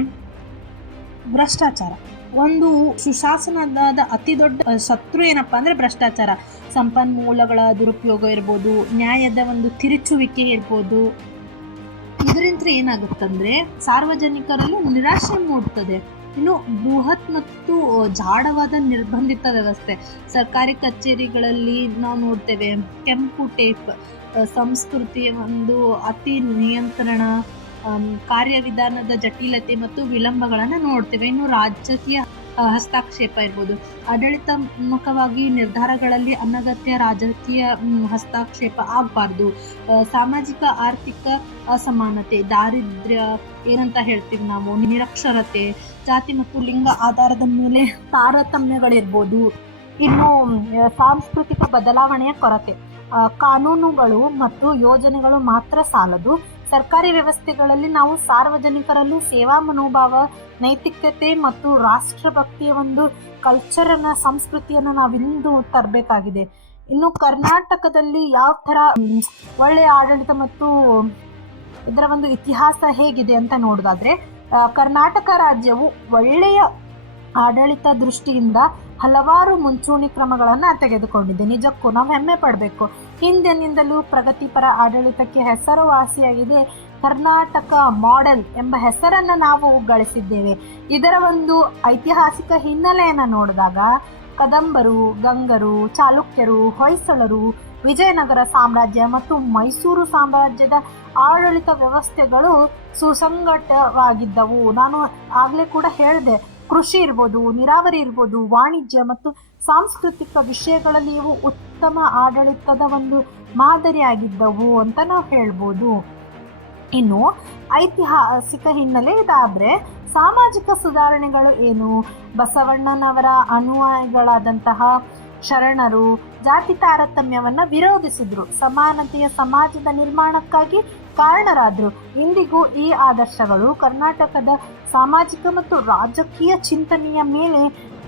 ಭ್ರಷ್ಟಾಚಾರ ಒಂದು ಸುಶಾಸನದ ಅತಿ ದೊಡ್ಡ ಶತ್ರು ಏನಪ್ಪಾ ಅಂದ್ರೆ ಭ್ರಷ್ಟಾಚಾರ. ಸಂಪನ್ಮೂಲಗಳ ದುರುಪಯೋಗ ಇರ್ಬೋದು, ನ್ಯಾಯದ ಒಂದು ತಿರುಚುವಿಕೆ ಇರ್ಬೋದು. ಇದರಿಂದ ಏನಾಗುತ್ತಂದ್ರೆ ಸಾರ್ವಜನಿಕರಲ್ಲಿ ನಿರಾಶೆ ಮೂಡುತ್ತದೆ. ಇನ್ನು ಬೃಹತ್ ಮತ್ತು ಜಾಡವಾದ ನಿರ್ಬಂಧಿತ ವ್ಯವಸ್ಥೆ, ಸರ್ಕಾರಿ ಕಚೇರಿಗಳಲ್ಲಿ ನಾವು ನೋಡ್ತೇವೆ ಕೆಂಪು ಟೇಪ್, ಸಂಸ್ಕೃತಿಯ ಒಂದು ಅತಿ ನಿಯಂತ್ರಣ, ಕಾರ್ಯವಿಧಾನದ ಜಟಿಲತೆ ಮತ್ತು ವಿಳಂಬಗಳನ್ನು ನೋಡ್ತೇವೆ. ಇನ್ನು ರಾಜಕೀಯ ಹಸ್ತಕ್ಷೇಪ ಇರ್ಬೋದು, ಆಡಳಿತಾತ್ಮಕವಾಗಿ ನಿರ್ಧಾರಗಳಲ್ಲಿ ಅನಗತ್ಯ ರಾಜಕೀಯ ಹಸ್ತಕ್ಷೇಪ ಆಗಬಾರ್ದು. ಸಾಮಾಜಿಕ ಆರ್ಥಿಕ ಅಸಮಾನತೆ, ದಾರಿದ್ರ್ಯ ಏನಂತ ಹೇಳ್ತೀವಿ ನಾವು, ನಿರಕ್ಷರತೆ, ಜಾತಿ ಮತ್ತು ಲಿಂಗ ಆಧಾರದ ಮೇಲೆ ತಾರತಮ್ಯಗಳಿರ್ಬೋದು. ಇನ್ನು ಸಾಂಸ್ಕೃತಿಕ ಬದಲಾವಣೆಯ ಕೊರತೆ, ಕಾನೂನುಗಳು ಮತ್ತು ಯೋಜನೆಗಳು ಮಾತ್ರ ಸಾಲದು. ಸರ್ಕಾರಿ ವ್ಯವಸ್ಥೆಗಳಲ್ಲಿ ನಾವು ಸಾರ್ವಜನಿಕರಲ್ಲಿ ಸೇವಾ ಮನೋಭಾವ, ನೈತಿಕತೆ ಮತ್ತು ರಾಷ್ಟ್ರಭಕ್ತಿಯ ಒಂದು ಕಲ್ಚರನ್ನ, ಸಂಸ್ಕೃತಿಯನ್ನು ನಾವಿಂದು ತರಬೇಕಾಗಿದೆ. ಇನ್ನು ಕರ್ನಾಟಕದಲ್ಲಿ ಯಾವ ಥರ ಒಳ್ಳೆಯ ಆಡಳಿತ ಮತ್ತು ಇದರ ಒಂದು ಇತಿಹಾಸ ಹೇಗಿದೆ ಅಂತ ನೋಡೋದಾದ್ರೆ, ಕರ್ನಾಟಕ ರಾಜ್ಯವು ಒಳ್ಳೆಯ ಆಡಳಿತ ದೃಷ್ಟಿಯಿಂದ ಹಲವಾರು ಮುಂಚೂಣಿ ಕ್ರಮಗಳನ್ನು ತೆಗೆದುಕೊಂಡಿದೆ. ನಿಜಕ್ಕೂ ನಾವು ಹೆಮ್ಮೆ ಪಡಬೇಕು. ಹಿಂದಿನಿಂದಲೂ ಪ್ರಗತಿಪರ ಆಡಳಿತಕ್ಕೆ ಹೆಸರುವಾಸಿಯಾಗಿದೆ. ಕರ್ನಾಟಕ ಮಾಡೆಲ್ ಎಂಬ ಹೆಸರನ್ನು ನಾವು ಗಳಿಸಿದ್ದೇವೆ. ಇದರ ಒಂದು ಐತಿಹಾಸಿಕ ಹಿನ್ನೆಲೆಯನ್ನು ನೋಡಿದಾಗ ಕದಂಬರು, ಗಂಗರು, ಚಾಲುಕ್ಯರು, ಹೊಯ್ಸಳರು, ವಿಜಯನಗರ ಸಾಮ್ರಾಜ್ಯ ಮತ್ತು ಮೈಸೂರು ಸಾಮ್ರಾಜ್ಯದ ಆಡಳಿತ ವ್ಯವಸ್ಥೆಗಳು ಸುಸಂಘಟವಾಗಿದ್ದವು. ನಾನು ಆಗಲೇ ಕೂಡ ಹೇಳಿದೆ, ಕೃಷಿ ಇರ್ಬೋದು, ನೀರಾವರಿ ಇರ್ಬೋದು, ವಾಣಿಜ್ಯ ಮತ್ತು ಸಾಂಸ್ಕೃತಿಕ ವಿಷಯಗಳಲ್ಲಿ ಇವು ಉತ್ತಮ ಆಡಳಿತದ ಒಂದು ಮಾದರಿಯಾಗಿದ್ದವು ಅಂತ ನಾವು ಹೇಳ್ಬೋದು. ಇನ್ನು ಐತಿಹಾಸಿಕ ಹಿನ್ನೆಲೆ ಇದಾದರೆ ಸಾಮಾಜಿಕ ಸುಧಾರಣೆಗಳು ಏನು? ಬಸವಣ್ಣನವರ ಅನುಯಾಯಿಗಳಾದಂತಹ ಶರಣರು ಜಾತಿ ತಾರತಮ್ಯವನ್ನು ವಿರೋಧಿಸಿದ್ರು, ಸಮಾನತೆಯ ಸಮಾಜದ ನಿರ್ಮಾಣಕ್ಕಾಗಿ ಕಾರಣರಾದರು. ಇಂದಿಗೂ ಈ ಆದರ್ಶಗಳು ಕರ್ನಾಟಕದ ಸಾಮಾಜಿಕ ಮತ್ತು ರಾಜಕೀಯ ಚಿಂತನೆಯ ಮೇಲೆ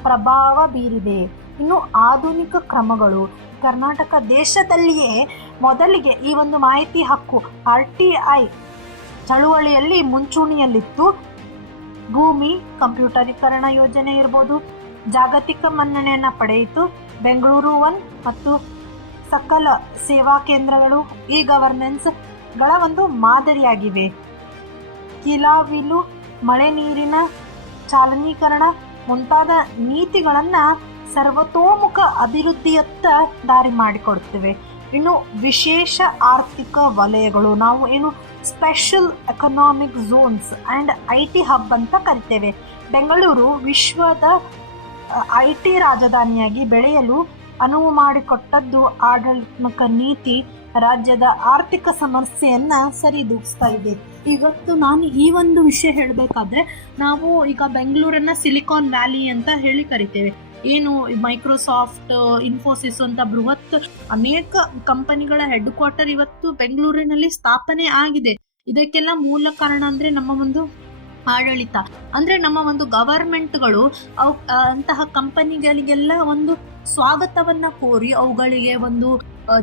ಪ್ರಭಾವ ಬೀರಿದೆ. ಇನ್ನು ಆಧುನಿಕ ಕ್ರಮಗಳು, ಕರ್ನಾಟಕ ದೇಶದಲ್ಲಿಯೇ ಮೊದಲಿಗೆ ಈ ಒಂದು ಮಾಹಿತಿ ಹಕ್ಕು RTI ಚಳುವಳಿಯಲ್ಲಿ ಮುಂಚೂಣಿಯಲ್ಲಿತ್ತು. ಭೂಮಿ ಕಂಪ್ಯೂಟರೀಕರಣ ಯೋಜನೆ ಇರ್ಬೋದು, ಜಾಗತಿಕ ಮನ್ನಣೆಯನ್ನು ಪಡೆಯಿತು. ಬೆಂಗಳೂರು 1 ಮತ್ತು ಸಕಲ ಸೇವಾ ಕೇಂದ್ರಗಳು ಈ ಗವರ್ನೆನ್ಸ್ಗಳ ಒಂದು ಮಾದರಿಯಾಗಿವೆ. ಕಿಲಾವಿಲು, ಮಳೆ ನೀರಿನ ಚಾಲನೀಕರಣ ಮುಂತಾದ ನೀತಿಗಳನ್ನು ಸರ್ವತೋಮುಖ ಅಭಿವೃದ್ಧಿಯತ್ತ ದಾರಿ ಮಾಡಿಕೊಡ್ತೇವೆ. ಇನ್ನು ವಿಶೇಷ ಆರ್ಥಿಕ ವಲಯಗಳು, ನಾವು ಏನು special economic zones and IT hub ಅಂತ ಕರಿತೇವೆ. ಬೆಂಗಳೂರು ವಿಶ್ವದ IT ರಾಜಧಾನಿಯಾಗಿ ಬೆಳೆಯಲು ಅನುವು ಮಾಡಿಕೊಟ್ಟದ್ದು ಆಡಳಿತಾತ್ಮಕ ನೀತಿ ರಾಜ್ಯದ ಆರ್ಥಿಕ ಸಮಸ್ಯೆಯನ್ನು ಸರಿದೂಗಿಸ್ತಾ ಇದೆ. ಇವತ್ತು ನಾನು ಈ ಒಂದು ವಿಷಯ ಹೇಳಬೇಕಾದ್ರೆ, ನಾವು ಈಗ ಬೆಂಗಳೂರನ್ನು ಸಿಲಿಕಾನ್ ವ್ಯಾಲಿ ಅಂತ ಹೇಳಿ ಕರಿತೇವೆ. ಏನು ಮೈಕ್ರೋಸಾಫ್ಟ್, ಇನ್ಫೋಸಿಸ್ ಅಂತ ಬೃಹತ್ ಅನೇಕ ಕಂಪನಿಗಳ ಹೆಡ್ ಕ್ವಾರ್ಟರ್ ಇವತ್ತು ಬೆಂಗಳೂರಿನಲ್ಲಿ ಸ್ಥಾಪನೆ ಆಗಿದೆ. ಇದಕ್ಕೆಲ್ಲ ಮೂಲ ಕಾರಣ ಅಂದರೆ ನಮ್ಮ ಒಂದು ಆಡಳಿತ, ಅಂದರೆ ನಮ್ಮ ಒಂದು ಗವರ್ಮೆಂಟ್ಗಳು ಅಂತಹ ಕಂಪನಿಗಳಿಗೆಲ್ಲ ಒಂದು ಸ್ವಾಗತವನ್ನು ಕೋರಿ ಅವುಗಳಿಗೆ ಒಂದು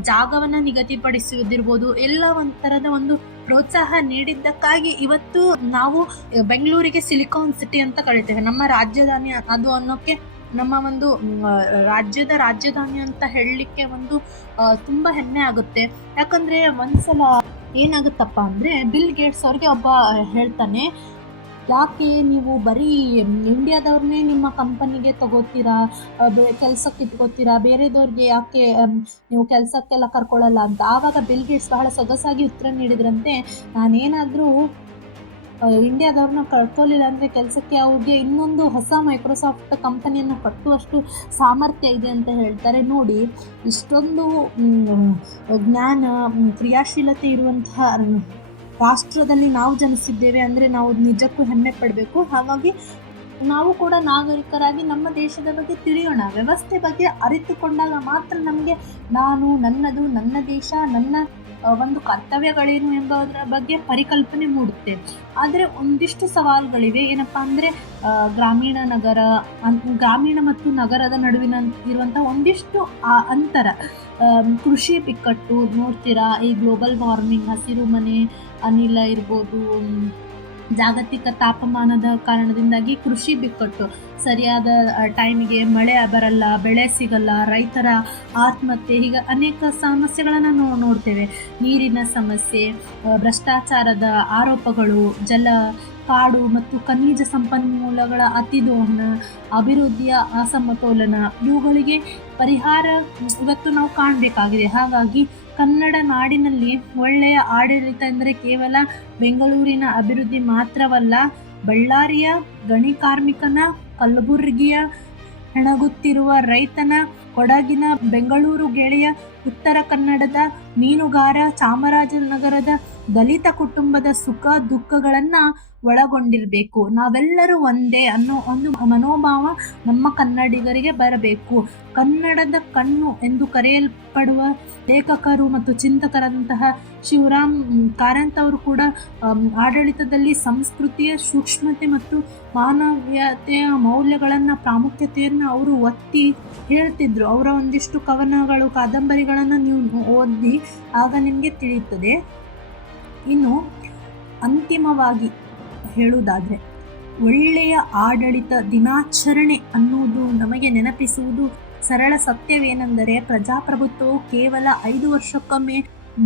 ಜಾಗವನ್ನು ನಿಗದಿಪಡಿಸುವುದಿರ್ಬೋದು, ಎಲ್ಲ ಒಂಥರದ ಒಂದು ಪ್ರೋತ್ಸಾಹ ನೀಡಿದ್ದಕ್ಕಾಗಿ ಇವತ್ತು ನಾವು ಬೆಂಗಳೂರಿಗೆ ಸಿಲಿಕಾನ್ ಸಿಟಿ ಅಂತ ಕರಿತೇವೆ. ನಮ್ಮ ರಾಜಧಾನಿ ಅದು ಅನ್ನೋಕ್ಕೆ, ನಮ್ಮ ಒಂದು ರಾಜ್ಯದ ರಾಜಧಾನಿ ಅಂತ ಹೇಳಲಿಕ್ಕೆ ಒಂದು ತುಂಬ ಹೆಮ್ಮೆ ಆಗುತ್ತೆ. ಯಾಕಂದರೆ ಒಂದ್ಸಲ ಏನಾಗುತ್ತಪ್ಪ ಅಂದರೆ, ಬಿಲ್ ಗೇಟ್ಸ್ ಅವ್ರಿಗೆ ಒಬ್ಬ ಹೇಳ್ತಾನೆ, ಯಾಕೆ ನೀವು ಬರೀ ಇಂಡಿಯಾದವ್ರನ್ನೇ ನಿಮ್ಮ ಕಂಪನಿಗೆ ತಗೋತೀರಾ, ಕೆಲಸಕ್ಕೆ ಇಟ್ಕೋತೀರಾ, ಬೇರೆದವ್ರಿಗೆ ಯಾಕೆ ನೀವು ಕೆಲಸಕ್ಕೆಲ್ಲ ಕರ್ಕೊಳ್ಳಲ್ಲ ಅಂತ. ಆವಾಗ ಬಿಲ್ ಗೇಟ್ಸ್ ಬಹಳ ಸೊಗಸಾಗಿ ಉತ್ತರ ನೀಡಿದ್ರಂತೆ, ನಾನೇನಾದರೂ ಇಂಡಿಯಾದವ್ರನ್ನ ಕಳ್ಕೊಳ್ಳಿಲ್ಲ ಅಂದರೆ ಕೆಲಸಕ್ಕೆ, ಅವ್ರಿಗೆ ಇನ್ನೊಂದು ಹೊಸ ಮೈಕ್ರೋಸಾಫ್ಟ್ ಕಂಪನಿಯನ್ನು ಕಟ್ಟುವಷ್ಟು ಸಾಮರ್ಥ್ಯ ಇದೆ ಅಂತ ಹೇಳ್ತಾರೆ. ನೋಡಿ, ಇಷ್ಟೊಂದು ಜ್ಞಾನ, ಕ್ರಿಯಾಶೀಲತೆ ಇರುವಂತಹ ರಾಷ್ಟ್ರದಲ್ಲಿ ನಾವು ಜನಿಸಿದ್ದೇವೆ ಅಂದರೆ ನಾವು ನಿಜಕ್ಕೂ ಹೆಮ್ಮೆ ಪಡಬೇಕು. ಹಾಗಾಗಿ ನಾವು ಕೂಡ ನಾಗರಿಕರಾಗಿ ನಮ್ಮ ದೇಶದ ಬಗ್ಗೆ ತಿಳಿಯೋಣ. ವ್ಯವಸ್ಥೆ ಬಗ್ಗೆ ಅರಿತುಕೊಂಡಾಗ ಮಾತ್ರ ನಮಗೆ ನಾನು, ನನ್ನದು, ನನ್ನ ದೇಶ, ನನ್ನ ಒಂದು ಕರ್ತವ್ಯಗಳೇನು ಎಂಬುದರ ಬಗ್ಗೆ ಪರಿಕಲ್ಪನೆ ಮೂಡುತ್ತೆ. ಆದರೆ ಒಂದಿಷ್ಟು ಸವಾಲುಗಳಿವೆ. ಏನಪ್ಪ ಅಂದರೆ, ಗ್ರಾಮೀಣ ಮತ್ತು ನಗರದ ನಡುವಿನ ಇರುವಂಥ ಒಂದಿಷ್ಟು ಅಂತರ, ಕೃಷಿ ಬಿಕ್ಕಟ್ಟು ನೋಡ್ತೀರಾ, ಈ ಗ್ಲೋಬಲ್ ವಾರ್ಮಿಂಗ್, ಹಸಿರು ಮನೆ ಅನಿಲ ಇರ್ಬೋದು, ಜಾಗತಿಕ ತಾಪಮಾನದ ಕಾರಣದಿಂದಾಗಿ ಕೃಷಿ ಬಿಕ್ಕಟ್ಟು, ಸರಿಯಾದ ಟೈಮಿಗೆ ಮಳೆ ಬರಲ್ಲ, ಬೆಳೆ ಸಿಗಲ್ಲ, ರೈತರ ಆತ್ಮಹತ್ಯೆ, ಹೀಗೆ ಅನೇಕ ಸಮಸ್ಯೆಗಳನ್ನು ನೋಡ್ತೇವೆ. ನೀರಿನ ಸಮಸ್ಯೆ, ಭ್ರಷ್ಟಾಚಾರದ ಆರೋಪಗಳು, ಜಲ, ಕಾಡು ಮತ್ತು ಖನಿಜ ಸಂಪನ್ಮೂಲಗಳ ಅತಿದೋಹನ, ಅಭಿವೃದ್ಧಿಯ ಅಸಮತೋಲನ, ಇವುಗಳಿಗೆ ಪರಿಹಾರ ಇವತ್ತು ನಾವು ಕಾಣಬೇಕಾಗಿದೆ. ಹಾಗಾಗಿ ಕನ್ನಡ ನಾಡಿನಲ್ಲಿ ಒಳ್ಳೆಯ ಆಡಳಿತ ಎಂದರೆ ಕೇವಲ ಬೆಂಗಳೂರಿನ ಅಭಿವೃದ್ಧಿ ಮಾತ್ರವಲ್ಲ, ಬಳ್ಳಾರಿಯ ಗಣಿ ಕಾರ್ಮಿಕನ, ಕಲಬುರಗಿಯ ಹೆಣಗುತ್ತಿರುವ ರೈತನ, ಕೊಡಗಿನ ಬೆಂಗಳೂರು ಗೆಳೆಯ, ಉತ್ತರ ಕನ್ನಡದ ಮೀನುಗಾರ, ಚಾಮರಾಜನಗರದ ದಲಿತ ಕುಟುಂಬದ ಸುಖ ದುಃಖಗಳನ್ನು ಒಳಗೊಂಡಿರಬೇಕು. ನಾವೆಲ್ಲರೂ ಒಂದೇ ಅನ್ನೋ ಒಂದು ಮನೋಭಾವ ನಮ್ಮ ಕನ್ನಡಿಗರಿಗೆ ಬರಬೇಕು. ಕನ್ನಡದ ಕಣ್ಣು ಎಂದು ಕರೆಯಲ್ಪಡುವ ಲೇಖಕರು ಮತ್ತು ಚಿಂತಕರಾದಂತಹ ಶಿವರಾಮ್ ಕಾರಂತ್ ಅವರು ಕೂಡ ಆಡಳಿತದಲ್ಲಿ ಸಂಸ್ಕೃತಿಯ ಸೂಕ್ಷ್ಮತೆ ಮತ್ತು ಮಾನವೀಯತೆಯ ಮೌಲ್ಯಗಳನ್ನು, ಪ್ರಾಮುಖ್ಯತೆಯನ್ನು ಅವರು ಒತ್ತಿ ಹೇಳ್ತಿದ್ರು. ಅವರ ಒಂದಿಷ್ಟು ಕವನಗಳು, ಕಾದಂಬರಿಗಳನ್ನು ನೀವು ಓದಿ ಆಗ ನಿಮಗೆ ತಿಳಿಯುತ್ತದೆ. ಇನ್ನು ಅಂತಿಮವಾಗಿ ಹೇಳುವುದಾದರೆ, ಒಳ್ಳೆಯ ಆಡಳಿತ ದಿನಾಚರಣೆ ಅನ್ನುವುದು ನಮಗೆ ನೆನಪಿಸುವುದು ಸರಳ ಸತ್ಯವೇನೆಂದರೆ, ಪ್ರಜಾಪ್ರಭುತ್ವವು ಕೇವಲ 5 ವರ್ಷಕ್ಕೊಮ್ಮೆ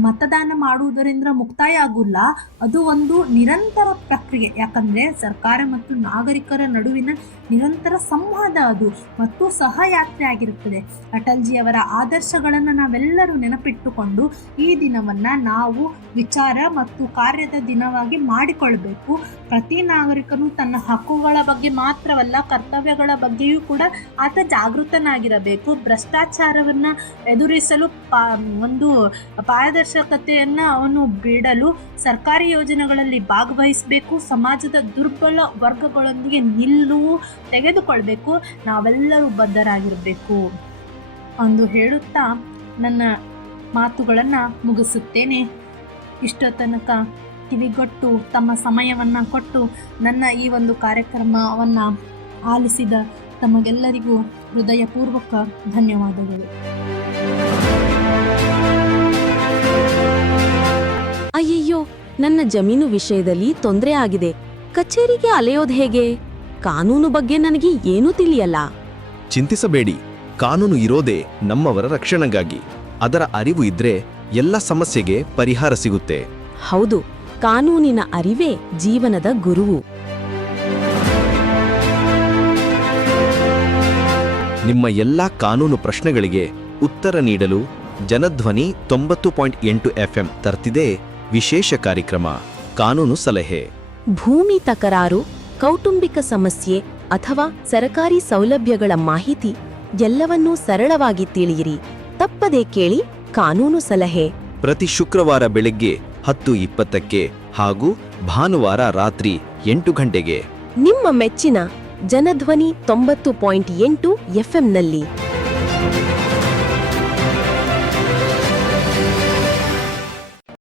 ಮತದಾನ ಮಾಡುವುದರಿಂದ ಮುಕ್ತಾಯ ಆಗುಲ್ಲ. ಅದು ಒಂದು ನಿರಂತರ ಪ್ರಕ್ರಿಯೆ. ಯಾಕಂದರೆ ಸರ್ಕಾರ ಮತ್ತು ನಾಗರಿಕರ ನಡುವಿನ ನಿರಂತರ ಸಂವಾದ ಅದು ಮತ್ತು ಸಹಯಾತ್ರೆ ಆಗಿರುತ್ತದೆ. ಅಟಲ್ಜಿಯವರ ಆದರ್ಶಗಳನ್ನು ನಾವೆಲ್ಲರೂ ನೆನಪಿಟ್ಟುಕೊಂಡು ಈ ದಿನವನ್ನು ನಾವು ವಿಚಾರ ಮತ್ತು ಕಾರ್ಯದ ದಿನವಾಗಿ ಮಾಡಿಕೊಳ್ಬೇಕು. ಪ್ರತಿ ನಾಗರಿಕನು ತನ್ನ ಹಕ್ಕುಗಳ ಬಗ್ಗೆ ಮಾತ್ರವಲ್ಲ, ಕರ್ತವ್ಯಗಳ ಬಗ್ಗೆಯೂ ಕೂಡ ಆತ ಜಾಗೃತನಾಗಿರಬೇಕು. ಭ್ರಷ್ಟಾಚಾರವನ್ನು ಎದುರಿಸಲು ಒಂದು ಪಾರದರ್ಶಕತೆಯನ್ನು ಅವನು ಬಿಡಲು ಸರ್ಕಾರಿ ಯೋಜನೆಗಳಲ್ಲಿ ಭಾಗವಹಿಸಬೇಕು. ಸಮಾಜದ ದುರ್ಬಲ ವರ್ಗಗಳೊಂದಿಗೆ ನಿಲುವು ತೆಗೆದುಕೊಳ್ಬೇಕು. ನಾವೆಲ್ಲರೂ ಬದ್ಧರಾಗಿರಬೇಕು ಎಂದು ಹೇಳುತ್ತಾ ನನ್ನ ಮಾತುಗಳನ್ನು ಮುಗಿಸುತ್ತೇನೆ. ಇಷ್ಟೋ ತನಕ ಕಿವಿಗೊಟ್ಟು ತಮ್ಮ ಸಮಯವನ್ನು ಕೊಟ್ಟು ನನ್ನ ಈ ಒಂದು ಕಾರ್ಯಕ್ರಮವನ್ನು ಆಲಿಸಿದ ತಮಗೆಲ್ಲರಿಗೂ ಹೃದಯಪೂರ್ವಕ ಧನ್ಯವಾದಗಳು. ಅಯ್ಯಯ್ಯೋ, ನನ್ನ ಜಮೀನು ವಿಷಯದಲ್ಲಿ ತೊಂದರೆ ಆಗಿದೆ. ಕಚೇರಿಗೆ ಅಲೆಯೋದು ಹೇಗೆ? ಕಾನೂನು ಬಗ್ಗೆ ನನಗೆ ಏನೂ ತಿಳಿಯಲ್ಲ. ಚಿಂತಿಸಬೇಡಿ, ಕಾನೂನು ಇರೋದೇ ನಮ್ಮವರ ರಕ್ಷಣೆಗಾಗಿ. ಅದರ ಅರಿವು ಇದ್ರೆ ಎಲ್ಲ ಸಮಸ್ಯೆಗೆ ಪರಿಹಾರ ಸಿಗುತ್ತೆ. ಹೌದು, ಕಾನೂನಿನ ಅರಿವೇ ಜೀವನದ ಗುರುವು. ನಿಮ್ಮ ಎಲ್ಲಾ ಕಾನೂನು ಪ್ರಶ್ನೆಗಳಿಗೆ ಉತ್ತರ ನೀಡಲು ಜನಧ್ವನಿ 90.8 FM ತರ್ತಿದೆ ವಿಶೇಷ ಕಾರ್ಯಕ್ರಮ ಕಾನೂನು ಸಲಹೆ. ಭೂಮಿ ತಕರಾರು, ಕೌಟುಂಬಿಕ ಸಮಸ್ಯೆ ಅಥವಾ ಸರಕಾರಿ ಸೌಲಭ್ಯಗಳ ಮಾಹಿತಿ ಎಲ್ಲವನ್ನೂ ಸರಳವಾಗಿ ತಿಳಿಯಿರಿ. ತಪ್ಪದೇ ಕೇಳಿ ಕಾನೂನು ಸಲಹೆ. ಪ್ರತಿ ಶುಕ್ರವಾರ ಬೆಳಗ್ಗೆ 10:20ಕ್ಕೆ ಹಾಗೂ ಭಾನುವಾರ ರಾತ್ರಿ 8 ಗಂಟೆಗೆ ನಿಮ್ಮ ಮೆಚ್ಚಿನ ಜನಧ್ವನಿ 90.8 FMನಲ್ಲಿ.